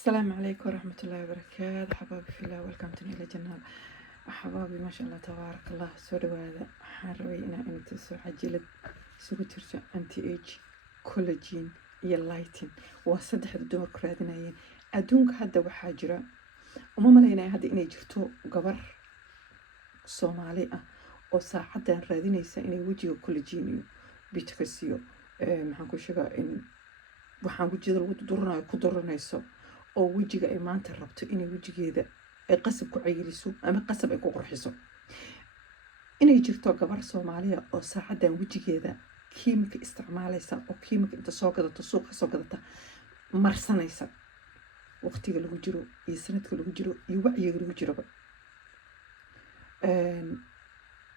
السلام عليكم ورحمة الله وبركاته. حبايبي في الله، welcome to Nila Jannal. حبايبي ما شاء الله تبارك الله. soo dhawaada. waxaan rabay inaan inta xajilad isugu jirto anti age, collagen iyo lighting. waa saddexda dumarku raadinayeen adduunka. hadda waxaa jira, uma malaynaya hadda inay jirto gabar Soomaali ah oo saacadan raadinaysa inay wejiga collagen iyo bitkis iyo maxaan ku sheegaa in waxaan wejiyada lagu duranayo ku duranayso oo wejiga ay maanta rabto inay wejigeeda ay qasab ku cayiliso ama qasab ay ku qurxiso. inay jirto gabar Soomaaliya oo saacadan wejigeeda kiimika isticmaalaysa oo kiimika inta soo gadato suuqa soo gadata marsanaysa waqtiga lagu jiro iyo sanadka lagu jiro iyo wacyiga lagu jiro.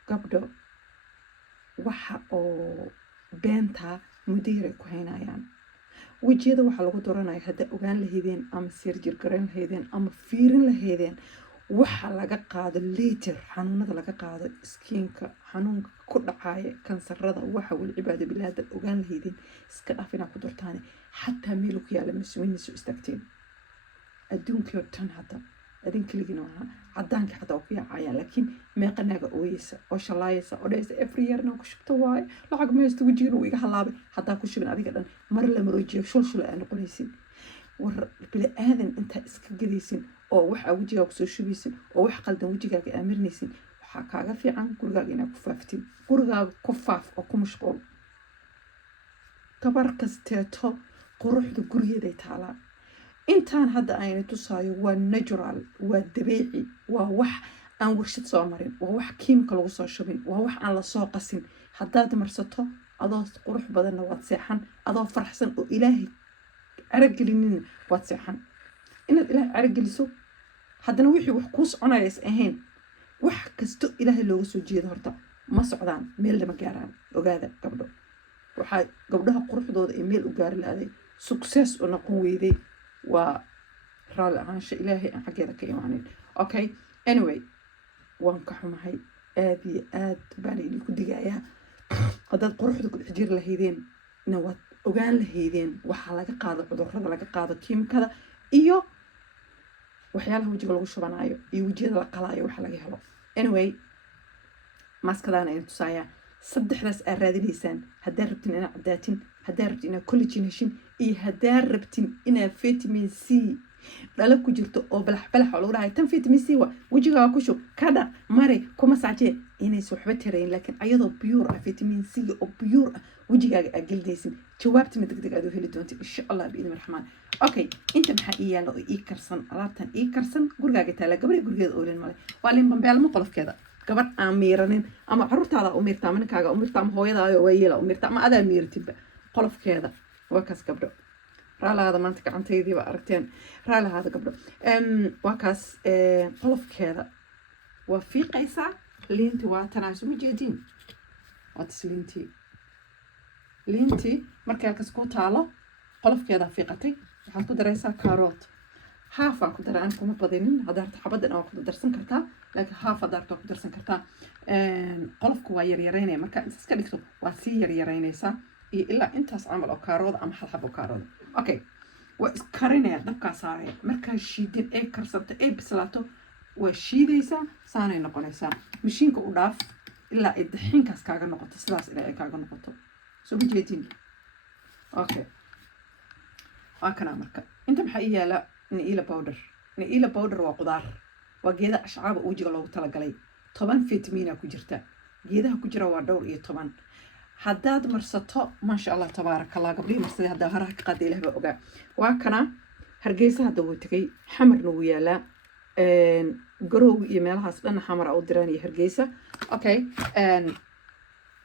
gabdho waxa oo beenta mudiir ay ku haynayaan wejiyada waxaa lagu doranaya hadda ogaan lahaydeen ama sirjir garan lahaydeen ama fiirin lahaydeen waxa laga qaado later xanuunada laga qaado skiinka xanuunka ku dhacaya kansarada waxa wal cibaado bilaada ogaan lahaydeen iska dhaaf inaad ku dortaan xataa meel ku yaala mas'uuliyiintu istaagteen adduunka oo tan hadda adin kaligiina waa cadaanka xataa ku yaacayaan laakiin meeqanaga ooyeysa oo shalaayaysa oo dhaysa every year ku shubto waay lacag meesta wejiga uu iga halaabay hadaa ku shubin adiga dhan mar la maroojiyo shulshul aan noqonaysin war bila aadan inta iska gadaysin oo waxa wejiga ku soo shubaysin oo wax qaldan wejigaaga aamirnaysin waxa kaaga fiican gurigaaga inaad ku faaftin gurigaaga ku faaf oo ku mashquul tabar kasteeto quruxda gurigeeda ay taalaa. intaan hadda ayna tusaayo waa natural, waa dabiici, waa wax aan warshad soo marin, waa wax kiimika lagu soo shubin, waa wax aan la soo qasin. haddaad marsato adoo qurux badanna waad seexan, adoo faraxsan oo ilaahay aragelinin waad seexan. inaad ilaahay arageliso haddana wixii wax kuu soconaya is ahayn wax kasto ilaahay looga soo jeedo horta ma socdaan meel lama gaaraan. ogaada gabdho waxaa gabdhaha quruxdooda ay meel u gaari lahaaday success u noqon weyday waa raali ahaansha ilaahay aan xaggeeda ka imaanin. okay, anyway waan ka xumahay aad iyo aad baan idinku digayaa haddaad quruxda ku dhex jiri lahaydeen na waad ogaan lahaydeen waxaa laga qaado cudurrada laga qaado kiimikada iyo waxyaalaha wejiga lagu shubanayo iyo wejiyada la qalaayo waxa laga helo. anyway maaskadaan ayaan tusayaa saddexdaas aad raadinaysaan haddaad rabtin inaad cadaatin, haddaad rabtin inaad collagen heshin iyo haddaad rabtin inaad vitamin C dhala ku jirto oo balax oo lagu dhahay tan vitamin C waa wejigaaga ku shub kada mare kuma saajee inaysan waxba tarayn laakiin ayadoo pure ah vitamin C oo pure ah wejigaaga aad gelinaysin jawaabtina degdeg aad u heli doonta insha Allah biidin raxmaan. okay, inta maxaa ii yaala oo ii karsan alaabtan ii karsan gurigaaga taala gabadha gurigeeda oolen male waa leen bambeelmo qolofkeeda gabadh aan miiranin ama carruurtaada u miirta ama ninkaaga u miirta ama hooyadaada waa yeela u miirta ama adaa miirtinba qolofkeeda waa kaas gabdho. raalahaada maanta gacantaydii baa aragteen raalahaada gabdho waa kaas qolofkeeda waa fiiqaysaa liinti waa tanaa suma jeedin waa tas liintii markay halkas ku taalo qolofkeeda fiiqatay waxaad ku daraysaa kaaroot haafaa ku dara aan kuma badinin haddaad xabadan waa ku darsan kartaa laakiin haaf haddaad ku darsan kartaa. qolofku waa yaryaraynaya markaa intaas ka dhigto waa sii yaryaraynaysaa iyo ilaa intaas camal oo kaarooda ama hal xabo kaarooda. okay, waa iskarinaya dabkaa saaraya markaa shiidin ay karsanto ay bislaato waa shiidaysaa saanay noqonaysaa mashiinka u dhaaf ilaa ay daxiinkaas kaaga noqoto sidaas ilaa ay kaaga noqoto soo ma jeedin. okay, waa kana marka inta maxaa ii yaala naila powder waa qudaar waa geeda ashcaaba wejiga loogu talagalay 10 fitamina ku jirta geedaha ku jira waa dhowr iyo 10 haddaad marsato maasha Allah tabaaraka Allah gabdhii marsaday hadda haraha ka qaday ilaahay baa ogaa. waa kana hargeysa hadda wuu tagay xamarna wuu yaalaa garow iyo meelahaas dhan xamar u diraan iyo hargeysa. okay,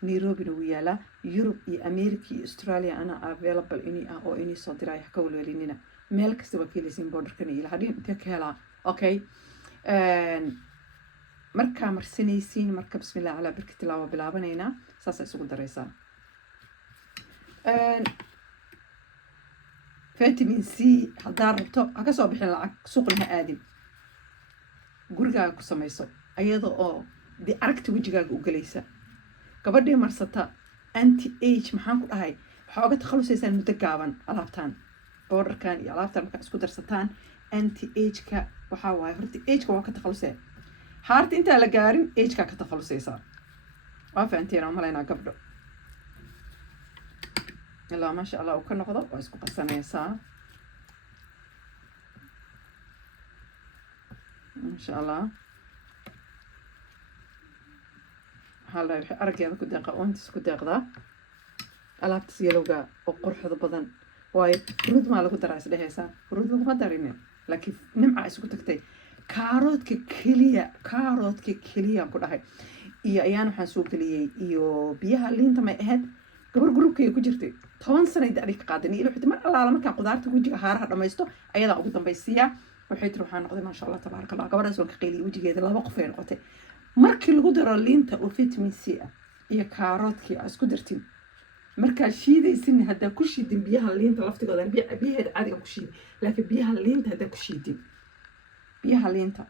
Nairobi wuu yaalaa Europe iyo America iyo Australia ana available ini ah oo ini soo diray ka walwelinina meel kasta waa keliisiin borderkan iyo hadii inta ka helaa. okay, markaa marsanaysiin marka bismillah ala barkati laa bilaabanayna saas isugu daraysaa. vitamin C haddaad rabto ha ka soo bixin lacag suuqna ha aadin gurigaaga ku samayso ayada oo di aragti wejigaaga u galaysa. gabadhii marsata anti age maxaan ku dhahay waxaa uga takhalusaysaan muddo gaaban alaabtaan borderkan iyo alaabtan markaa isku darsataan anti ageka waxaa waaye horta ageka waa ka takhalusee haarta intaan la gaarin ageka ka takhalusaysaa waa fahanteen aan malaynaa gabdho ilaa maasha allah uu ka noqdo waa isku qasanaysaa maasha allah waxaa la wixii araggeeda ku deeqa oontiis ku deeqdaa alaabtas yalowga oo quruxda badan waayo huruud maa lagu daraa isdhehaysaa huruud laguma darine laakiin nimca isku tagtay kaaroodka keliyaan ku dhahay iyo ayaan waxaan soo geliyey iyo biyaha liinta may ahayd gabar gurubkay ku jirtay 10 sanay dacdi ka qaadan iyo xita mar allaala markaan qudaarta wajiga haaraha dhamaysto ayadaa ugu dambaysiiyaa waxay tiri waxaan noqday maasha allah tabaaraka allah gabadhaas waan ka qeyliyay wajigeeda 2 qof ay noqotay markii lagu daro liinta oo vitamin C ah iyo kaaroodkii isku dartin markaa shiidaysin haddaa ku shiidin biyaha liinta laftigooda biyaheeda caadiga ku shiid laakiin biyaha liinta haddaa ku shiidin biyaha liinta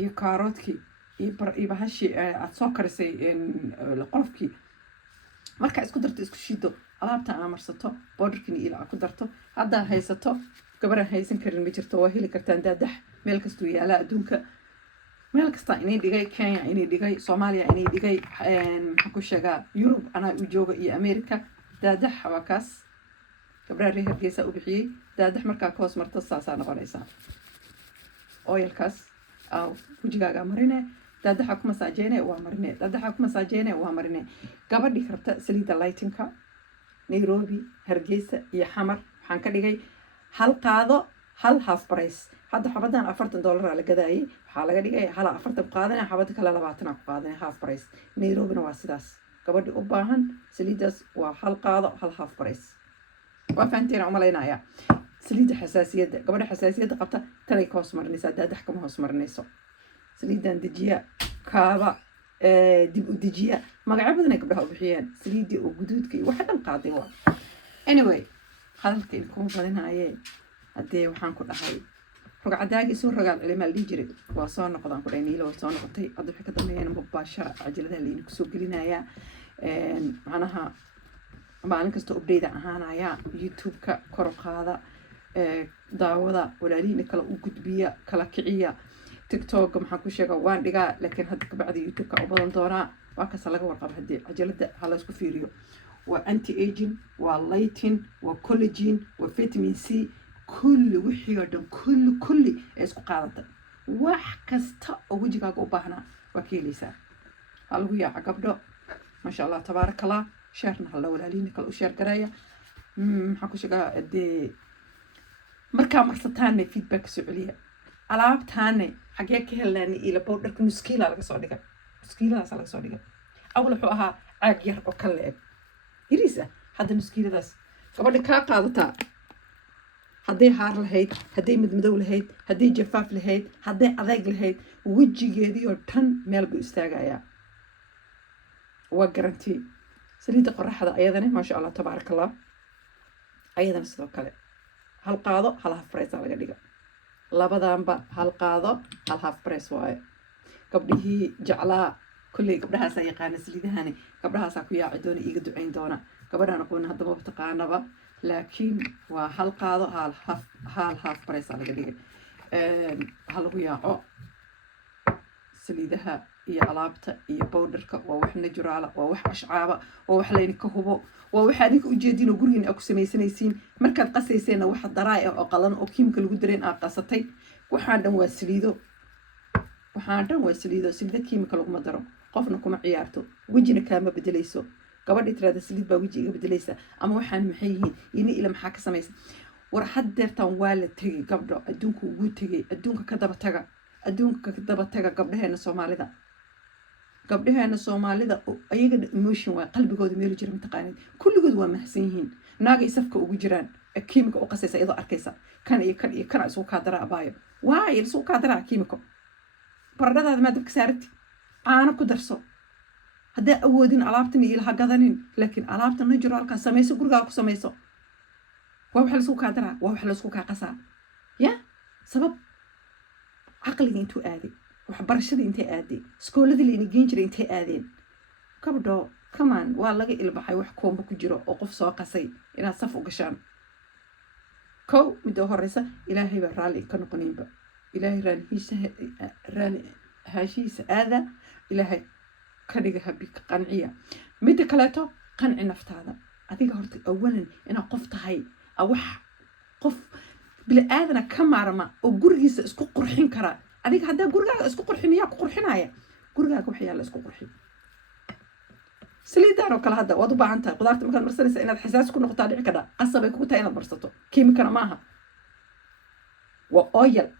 iyo kaaroodkii iyo bahashii aad soo karisay qolofkii markaa isku darto isku shiido alaabta aa marsato borderkini ila aa ku darto haddaa haysato gabaraan haysan karin ma jirto waa heli kartaan daadax meel kastuu yaalaa adduunka meel kastaa inay dhigay Kenya inay dhigay Soomaaliya inay dhigay maxaan ku sheegaa Yurub anaa u jooga iyo America daadax waa kaas gabdhaha reer Hargeysa u bixiyey daadax markaa ka hoos marto saasaa noqonaysaa oilkaas wajigaaga marine daadaxa ku masaajeene waa marine daadaxa ku masaajeene waa marine gabadhi karta saliida lightinka Nairobi Hargeysa iyo Xamar waxaan ka dhigay hal qaado hal half price hadda xabadan $40 la gadaayay waxaa laga dhigay hal 40 qaadanay xabad kale 20 ku qaadanay half price Nairobi waa sidaas gabadhi u baahan saliidaas waa hal qaado hal half price waa fahanteen u malaynaya saliida xasaasiyada gabadha xasaasiyada qabta tanay ka hoos marinaysaa daadax kama hoos marinayso saliidan dejiya kaaba dib u dejiya magacyo badan ay gabdhaha u bixiyeen saliidii oo guduudka iyo waxa dhan qaaday waa anyway hadalkay kuma badinaayeen haddee waxaan ku dhahay rogcadaagii soo rogaal cilimaa lii jiray waa soo noqdaan ku dhahay niilo way soo noqotay hadda waxay ka dambeeyeen mubaashara cajaladaha layna kusoo gelinayaa macnaha maalin kasta update ahaanaya youtube-ka kor u qaada daawada walaalihiina kala u gudbiya kala kiciya tiktok maxaan ku sheegaa waan dhigaa laakiin hadda kabacdi youtube-ka u badan doonaa waa kasta laga warqaba haddii cajalada ha la isku fiiriyo waa anti aging waa lighting waa collagen waa vitamin C كل وحي ودن كل اسكو قادته wax kasta oo wajigaaga u baahnaa waa keelisa halku yaa gabdho ma sha Allah tabarakallah sheerna hal walaaliina kala u sheer gareeya maxaa ku sheegaa markaa marsataan feedback soo celiya alaabtaan xagee ka helaan ila powderka muskiila laga soo dhigay muskiiladaas laga soo dhigay awal wuxuu ahaa caag yar oo kala eg yirisa hadda muskiiladaas gabadha ka qaadataa hadday haar lahayd hadday midmadow lahayd hadday jafaaf lahayd hadday adeeg lahayd wajigeedii oo dhan meel buu istaagayaa waa garantii saliida qoraxda ayadana ma sha Allah tabarakallah ayadana sidoo kale hal qaado hal half price laga dhiga labadaanba hal qaado hal half price waaye gabdhihii jeclaa kulli gabdhahaas ay yaqaan saliidahani gabdhahaas ku yaaci doona iiga duceyn doona gabadhan aqoon hadda ma taqaanaba laakiin waa hal qaado hal half price laga dhigay hal lagu yaaco saliidaha iyo alaabta iyo powderka waa wax najuraala waa wax ashcaaba waa wax layna ka hubo waa wax adinka u jeedin oo guriga ku sameeysanaysiin markaad qasayseen waxa daraa oo qalan oo kiimka lagu dareen aad qasatay waxaan dhan waa saliido saliida kiimka lagu madaro qofna kuma ciyaarto wajina kaama bedelayso gabadhi tirada saliid baa wajiga bedelaysa ama waxaan maxay yihiin ini ila maxaa ka samaysan war haddeertan waa la tagay gabdho adduunka ugu tagay adduunka ka daba taga gabdhaheena Soomaalida ayaga emotion waa qalbigooda meel jira mataqaanid kulligood waa mahsan yihiin naagay safka ugu jiraan kiimika u qasaysa iyadoo arkaysa kan isoo ka dara abaayo waa isoo ka dara kiimiko baradhadaada ma dabka saarti aana ku darso hadday awoodin alaabtan iyo ilaha gadanin laakiin alaabta naturalka samayso guriga ku samayso waa wax la isku ka dara waa wax la isku ka qasaa ya sabab aqliga intuu aaday waxbarashada intay aaday iskoolada la inageen jiray intay aadeen gabdho kamaan waa laga ilbaxay wax koomba ku jiro oo qof soo qasay inaad saf u gashaan كو مدو هرسة إلهي برالي كانوا قنيبا إلهي راني هاشيس هذا إلهي كريجها بك قنعية مدة كلاتو قنع نفط هذا أديك هرت أولا أنا قفت هاي أوح قف بلا آذنا كم عرما وجرجس اسكو قرحين كرا أديك هذا جرجا اسكو قرحين يا قرحين هاي جرجا كوحيا لا اسكو قرحين سليدان وكلا هذا وضبع أنت قدرت مكان مرسلسة إن الحساس كنا قطع كذا قصبك كوتا إن برصته كيميكا معها وأويل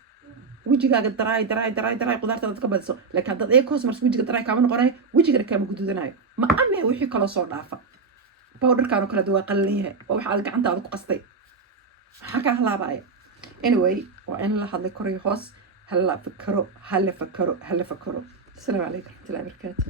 وجهك دراي قدرت تتقبل لكن هذا إيه كوسمرس وجهك دراي كمان قرأي وجهك كمان جدودناي ما أمي وحي كلا صور ضعفة باودر كانوا كلا دوا قلنيها وحال عنده هذا قصتي حكى هلا باي anyway وإن الله هذا كوري هوس هلا فكروا السلام عليكم ورحمة الله وبركاته